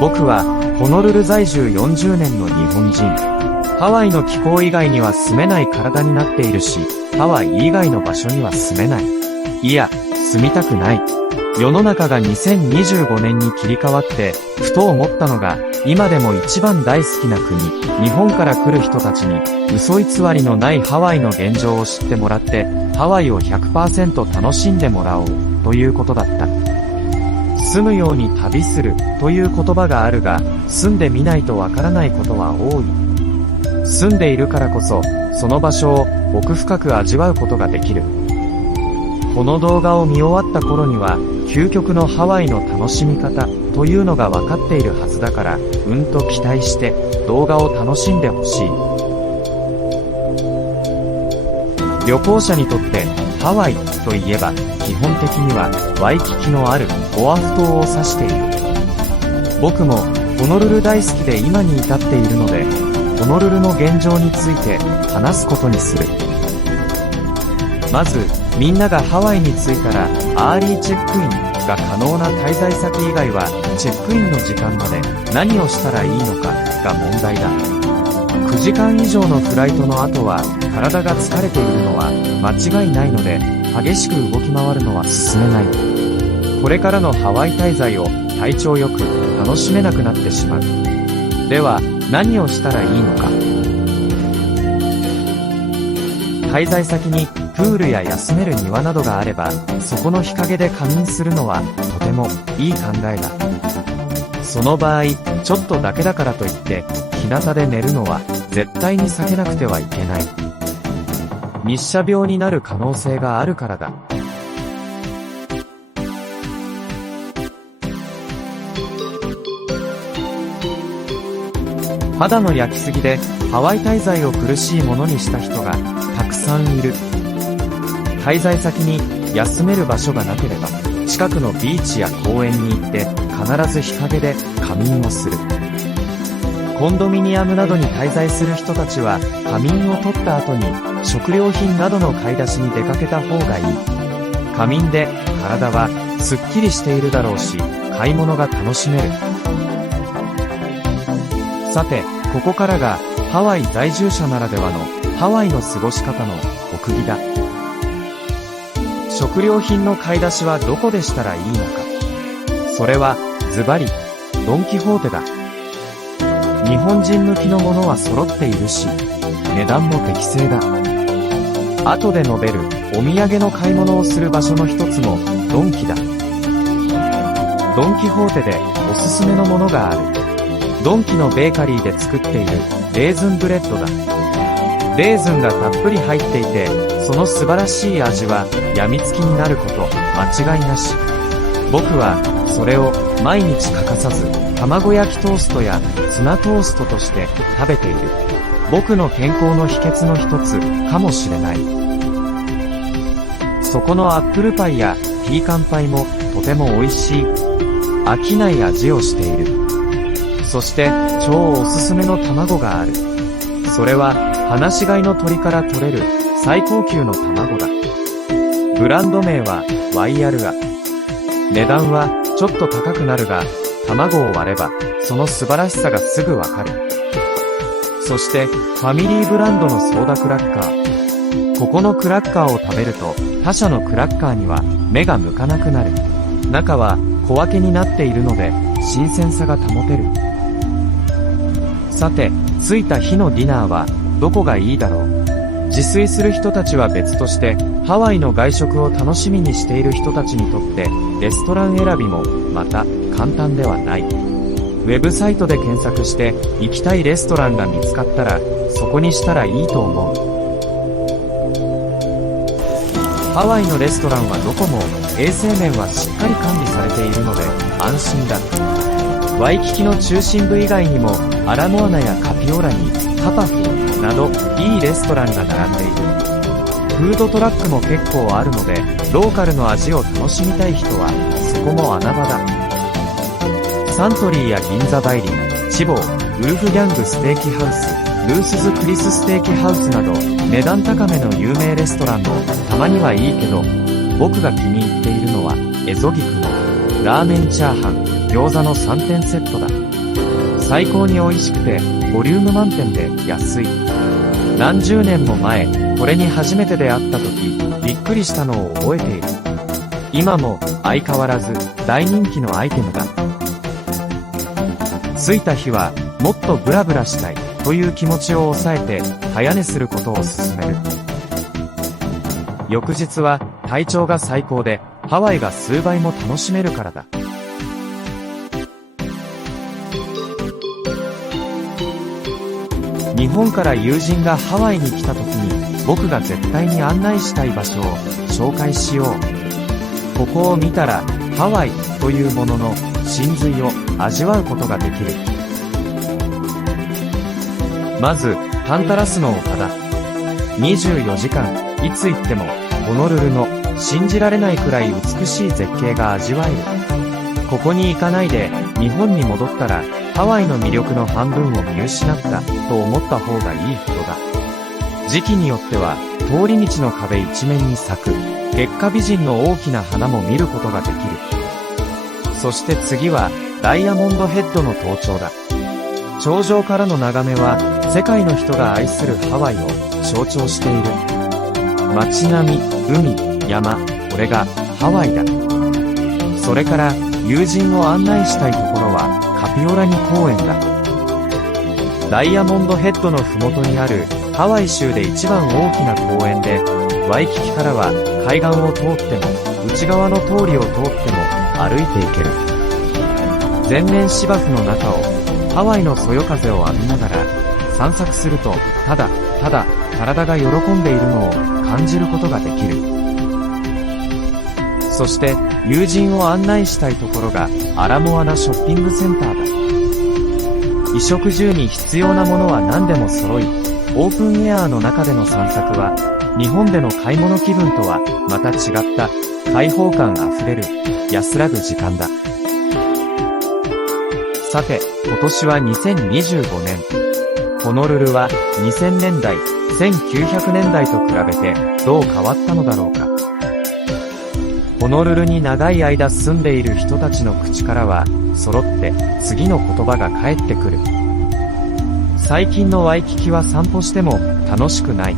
僕はホノルル在住40年の日本人。ハワイの気候以外には住めない体になっているし、ハワイ以外の場所には住めない。いや、住みたくない。世の中が2025年に切り替わって、ふと思ったのが、今でも一番大好きな国、日本から来る人たちに、嘘偽りのないハワイの現状を知ってもらって、ハワイを 100% 楽しんでもらおう、ということだった。住むように旅する、という言葉があるが、住んでみないとわからないことは多い。住んでいるからこそ、その場所を奥深く味わうことができる。この動画を見終わった頃には、究極のハワイの楽しみ方というのが分かっているはずだから、と期待して動画を楽しんでほしい。旅行者にとってハワイといえば、基本的にはワイキキのあるオアフ島を指している。僕もホノルル大好きで今に至っているので、ホノルルの現状について話すことにする。まず、みんながハワイに着いたら、アーリーチェックインが可能な滞在先以外は、チェックインの時間まで何をしたらいいのかが問題だ。9時間以上のフライトの後は、体が疲れているのは間違いないので、激しく動き回るのは進めない。これからのハワイ滞在を体調よく楽しめなくなってしまう。では、何をしたらいいのか。滞在先にプールや休める庭などがあれば、そこの日陰で仮眠するのはとてもいい考えだ。その場合、ちょっとだけだからといって、日向で寝るのは絶対に避けなくてはいけない。日射病になる可能性があるからだ。肌の焼きすぎでハワイ滞在を苦しいものにした人がたくさんいる。滞在先に休める場所がなければ、近くのビーチや公園に行って必ず日陰で仮眠をする。コンドミニアムなどに滞在する人たちは仮眠を取った後に食料品などの買い出しに出かけた方がいい。仮眠で体はすっきりしているだろうし、買い物が楽しめる。さて、ここからがハワイ在住者ならではのハワイの過ごし方の奥義だ。食料品の買い出しはどこでしたらいいのか。それはズバリドン・キホーテだ。日本人向きのものは揃っているし、値段も適正だ。後で述べるお土産の買い物をする場所の一つもドンキだ。ドン・キホーテでおすすめのものがある。ドンキのベーカリーで作っているレーズンブレッドだ。レーズンがたっぷり入っていて、その素晴らしい味は病みつきになること間違いなし。僕はそれを毎日欠かさず卵焼きトーストやツナトーストとして食べている。僕の健康の秘訣の一つかもしれない。そこのアップルパイやピーカンパイもとても美味しい。飽きない味をしている。そして超おすすめの卵がある。それは放し飼いの鳥から取れる最高級の卵だ。ブランド名はワイヤルア。値段はちょっと高くなるが、卵を割ればその素晴らしさがすぐわかる。そしてファミリーブランドのソーダクラッカー。ここのクラッカーを食べると他社のクラッカーには目が向かなくなる。中は小分けになっているので新鮮さが保てる。さて、着いた日のディナーはどこがいいだろう。自炊する人たちは別として、ハワイの外食を楽しみにしている人たちにとってレストラン選びもまた簡単ではない。ウェブサイトで検索して行きたいレストランが見つかったらそこにしたらいいと思う。ハワイのレストランはどこも衛生面はしっかり管理されているので安心だ。ワイキキの中心部以外にもアラモアナやカピオラにカパフィなどいいレストランが並んでいる。フードトラックも結構あるのでローカルの味を楽しみたい人はそこも穴場だ。サントリーや銀座バイリー、チボー、ウルフギャングステーキハウス、ルースズクリスステーキハウスなど値段高めの有名レストランもたまにはいいけど、僕が気に入っているのはエゾギクのラーメンチャーハン、餃子の3点セットだ。最高に美味しくて、ボリューム満点で安い。何十年も前、これに初めて出会った時、びっくりしたのを覚えている。今も相変わらず大人気のアイテムだ。着いた日はもっとブラブラしたいという気持ちを抑えて早寝することを勧める。翌日は体調が最高でハワイが数倍も楽しめるからだ。日本から友人がハワイに来た時に僕が絶対に案内したい場所を紹介しよう。ここを見たらハワイというものの真髄を味わうことができる。まずタンタラスの丘だ。24時間いつ行ってもホノルルの信じられないくらい美しい絶景が味わえる。ここに行かないで日本に戻ったらハワイの魅力の半分を見失ったと思った方がいいほどだ。時期によっては通り道の壁一面に咲く月下美人の大きな花も見ることができる。そして次はダイヤモンドヘッドの登頂だ。頂上からの眺めは世界の人が愛するハワイを象徴している。街並み、海、山、これがハワイだ。それから友人を案内したいところはカピオラニ公園だ。ダイヤモンドヘッドの麓にあるハワイ州で一番大きな公園で、ワイキキからは海岸を通っても内側の通りを通っても歩いていける。全面芝生の中をハワイのそよ風を浴びながら散策すると、ただただ体が喜んでいるのを感じることができる。そして友人を案内したいところがアラモアナショッピングセンターだ。衣食住に必要なものは何でも揃い、オープンエアーの中での散策は日本での買い物気分とはまた違った開放感あふれる安らぐ時間だ。さて、今年は2025年。ホノルルは2000年代、1900年代と比べてどう変わったのだろうか。ホノルルに長い間住んでいる人たちの口からは揃って次の言葉が返ってくる。最近のワイキキは散歩しても楽しくない。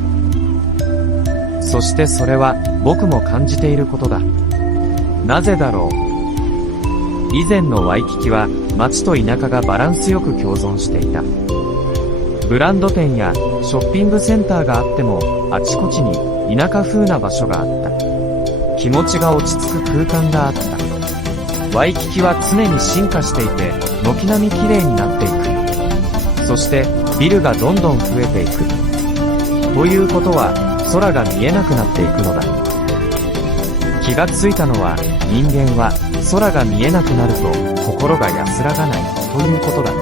そしてそれは僕も感じていることだ。なぜだろう。以前のワイキキは街と田舎がバランスよく共存していた。ブランド店やショッピングセンターがあってもあちこちに田舎風な場所があった。気持ちが落ち着く空間があった。ワイキキは常に進化していて軒並み綺麗になっていく。そしてビルがどんどん増えていく。ということは空が見えなくなっていくのだ。気がついたのは人間は空が見えなくなると心が安らがないということだ。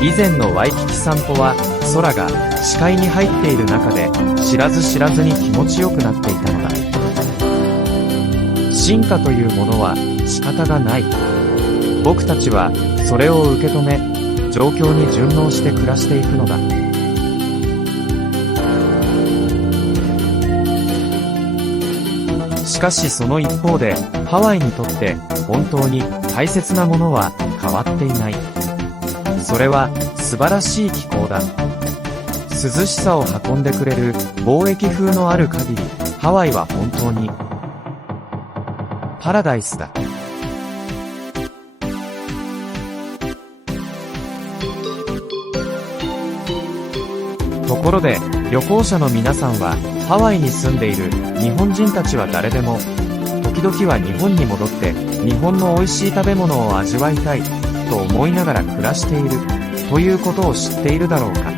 以前のワイキキ散歩は空が視界に入っている中で知らず知らずに気持ちよくなっていたのだ。進化というものは仕方がない。僕たちはそれを受け止め、状況に順応して暮らしていくのだ。しかしその一方で、ハワイにとって本当に大切なものは変わっていない。それは素晴らしい気候だ。涼しさを運んでくれる貿易風のある限り、ハワイは本当にパラダイスだ。ところで、旅行者の皆さんは、ハワイに住んでいる日本人たちは誰でも、時々は日本に戻って、日本の美味しい食べ物を味わいたい、と思いながら暮らしている、ということを知っているだろうか。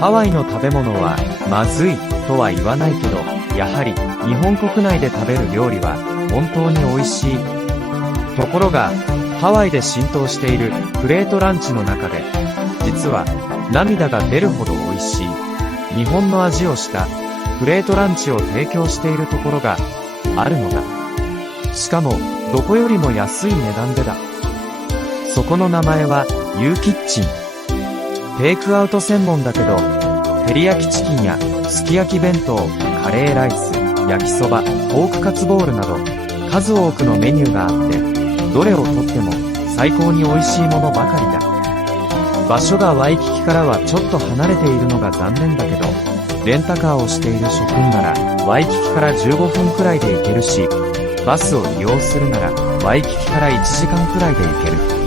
ハワイの食べ物は、まずい、とは言わないけど、やはり、日本国内で食べる料理は、本当に美味しい。ところが、ハワイで浸透しているプレートランチの中で、実は涙が出るほど美味しい、日本の味をしたプレートランチを提供しているところがあるのだ。しかも、どこよりも安い値段でだ。そこの名前は、ユーキッチン。テイクアウト専門だけど、照り焼きチキンやすき焼き弁当、カレーライス、焼きそば、ポークカツボールなど、数多くのメニューがあって、どれをとっても最高に美味しいものばかりだ。場所がワイキキからはちょっと離れているのが残念だけど、レンタカーをしている諸君ならワイキキから15分くらいで行けるし、バスを利用するならワイキキから1時間くらいで行ける。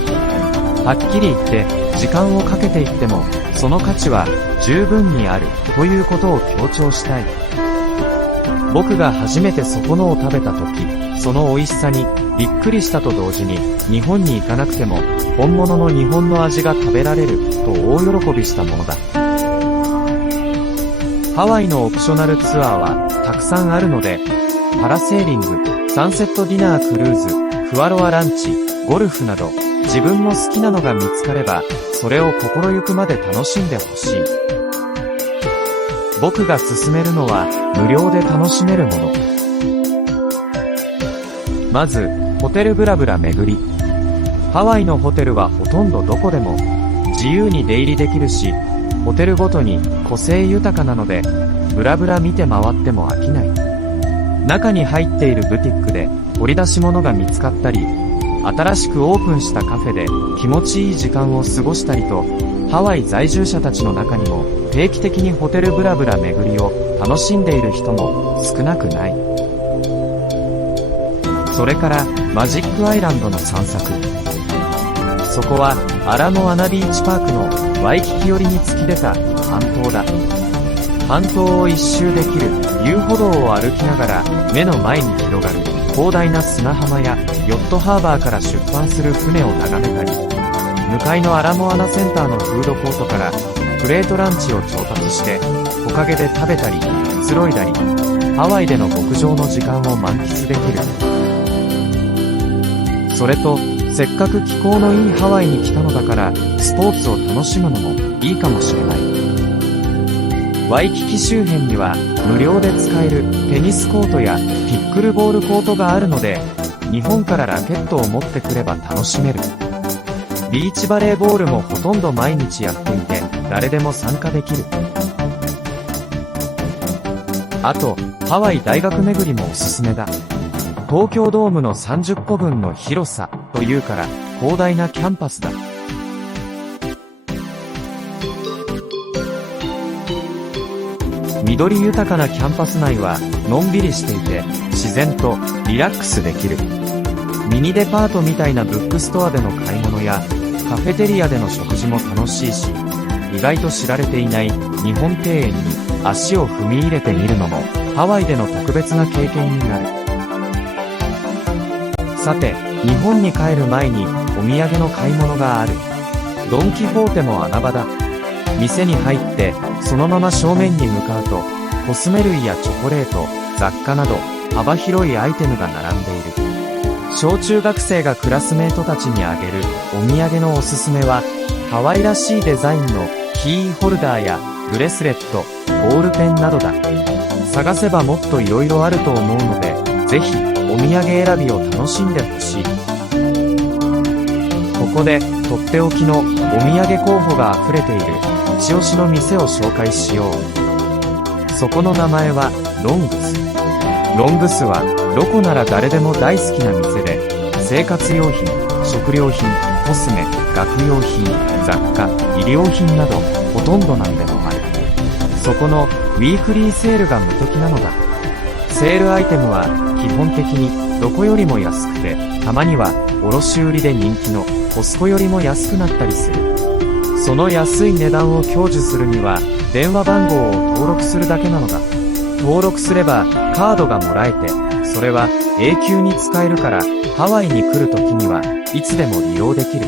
はっきり言って時間をかけていってもその価値は十分にあるということを強調したい。僕が初めてそこのを食べた時、その美味しさにびっくりしたと同時に、日本に行かなくても本物の日本の味が食べられると大喜びしたものだ。ハワイのオプショナルツアーはたくさんあるので、パラセーリング、サンセットディナークルーズ、クアロアランチ、ゴルフなど、自分の好きなのが見つかれば、それを心ゆくまで楽しんでほしい。僕が勧めるのは、無料で楽しめるもの。まず、ホテルブラブラ巡り。ハワイのホテルはほとんどどこでも、自由に出入りできるし、ホテルごとに個性豊かなので、ブラブラ見て回っても飽きない。中に入っているブティックで掘り出し物が見つかったり、新しくオープンしたカフェで気持ちいい時間を過ごしたりと、ハワイ在住者たちの中にも定期的にホテルブラブラ巡りを楽しんでいる人も少なくない。それからマジックアイランドの散策。そこはアラモアナビーチパークのワイキキ寄りに突き出た半島だ。半島を一周できる遊歩道を歩きながら目の前に広がる広大な砂浜やヨットハーバーから出版する船を眺めたり、向かいのアラモアナセンターのフードコートからプレートランチを調達して木陰で食べたりくつろいだり、ハワイでの極上の時間を満喫できる。それとせっかく気候のいいハワイに来たのだからスポーツを楽しむのもいいかもしれない。ワイキキ周辺には無料で使えるテニスコートやピックルボールコートがあるので、日本からラケットを持ってくれば楽しめる。ビーチバレーボールもほとんど毎日やっていて誰でも参加できる。あとハワイ大学巡りもおすすめだ。東京ドームの30個分の広さというから広大なキャンパスだ。緑豊かなキャンパス内はのんびりしていて自然とリラックスできる。ミニデパートみたいなブックストアでの買い物やカフェテリアでの食事も楽しいし、意外と知られていない日本庭園に足を踏み入れてみるのもハワイでの特別な経験になる。さて、日本に帰る前にお土産の買い物がある。ドン・キホーテも穴場だ。店に入ってそのまま正面に向かうと、コスメ類やチョコレート、雑貨など幅広いアイテムが並んでいる。小中学生がクラスメートたちにあげるお土産のおすすめは、ハワイらしいデザインのキーホルダーやブレスレット、ボールペンなどだ。探せばもっと色々あると思うので、ぜひお土産選びを楽しんでほしい。ここでとっておきのお土産候補が溢れている一押しの店を紹介しよう。そこの名前はロングス。ロングスはどこなら誰でも大好きな店で、生活用品、食料品、コスメ、学用品、雑貨、医療品などほとんど何でもある。そこのウィークリーセールが無敵なのだ。セールアイテムは基本的にどこよりも安くて、たまには卸売で人気のコスコよりも安くなったりする。その安い値段を享受するには電話番号を登録するだけなのだ。登録すればカードがもらえて、それは永久に使えるからハワイに来るときにはいつでも利用できる。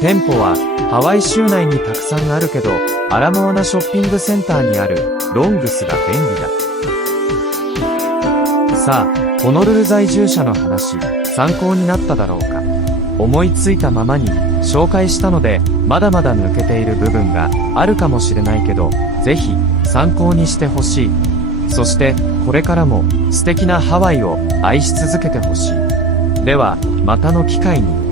店舗はハワイ州内にたくさんあるけど、アラモアナショッピングセンターにあるロングスが便利だ。さあ、ホノルル在住者の話、参考になっただろうか。思いついたままに紹介したので、まだまだ抜けている部分があるかもしれないけど、ぜひ参考にしてほしい。そしてこれからも素敵なハワイを愛し続けてほしい。ではまたの機会に。